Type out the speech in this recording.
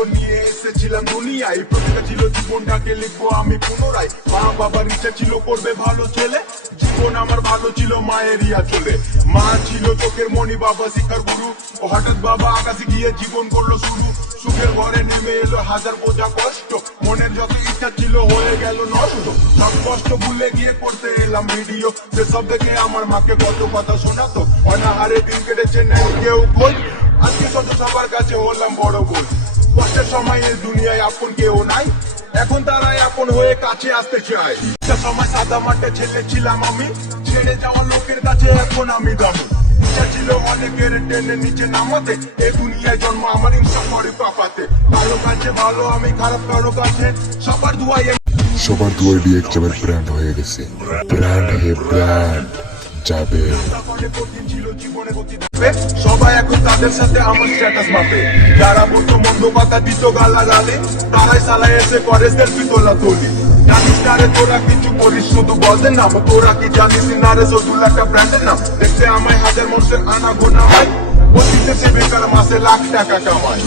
জীবন নিয়ে এসেছিলাম দুনিয়ায়, প্রতিটা ছিল জীবনটাকে লিখবো আমি পুনরায়। মা বাবার ইচ্ছা ছিল করবে ভালো ছেলে, জীবন আমার ভালো ছিল মায়ের ইয়া চলে। মা ছিল চোখের মণি, বাবা শিক্ষার গুরু, ও হঠাৎ বাবা আকাশে গিয়ে জীবন করলো শুরু। সুখের ঘরে নেমে এলো হাজার বোঝা কষ্ট, মনের যত ইচ্ছা ছিল হয়ে গেল নষ্ট। সব কষ্ট ভুলে গিয়ে করতে এলাম ভিডিও, যে সব দেখে আমার মাকে কত কথা শোনাতো। অনাহারে দিন কেটেছে নেই কেউ খোঁজ, আজকে শত সবার কাছে হলাম বড় বোঝ। কষ্টের সময় এই দুনিয়ায় আপন কেউ নাই, এখন তারাই আপন হয়ে কাছে আসতে চায়। একটা সময় সাদা মাঠে ছেলে ছিলাম আমি, ছেড়ে যাওয়া লোকের কাছে এখন আমি দামি। ইচ্ছা ছিল অনেকের টেনে নিচে নামাতে, এই দুনিয়ায় জন্ম আমার ইনসাফ করে পাপাতে। কারো কাছে ভালো আমি, খারাপ কারো কাছে, সবার দুয়াই সবার দুয়ার ডিএক্স যাবের ব্র্যান্ড হয়ে গেছে। ব্র্যান্ড হে ব্র্যান্ড যাবে। সবাই এখন তাদের সাথে আমার স্ট্যাটাস মাপে, যারা বলতো মন্দ কথা দিত গালা গালে, তারাই সালায় এসে করে সেলফি তোলা তুলি। জানিস না রে তোরা কিছু করিস শুধু বলদের নাম, তোরা কি জানিস না রে সজুল একটা ব্র্যান্ডের নাম। দেখতে আমায় হাজার মানুষের আনা গোনা হয়, বলতে সে বেকার মাসে লাখ টাকা কামায়।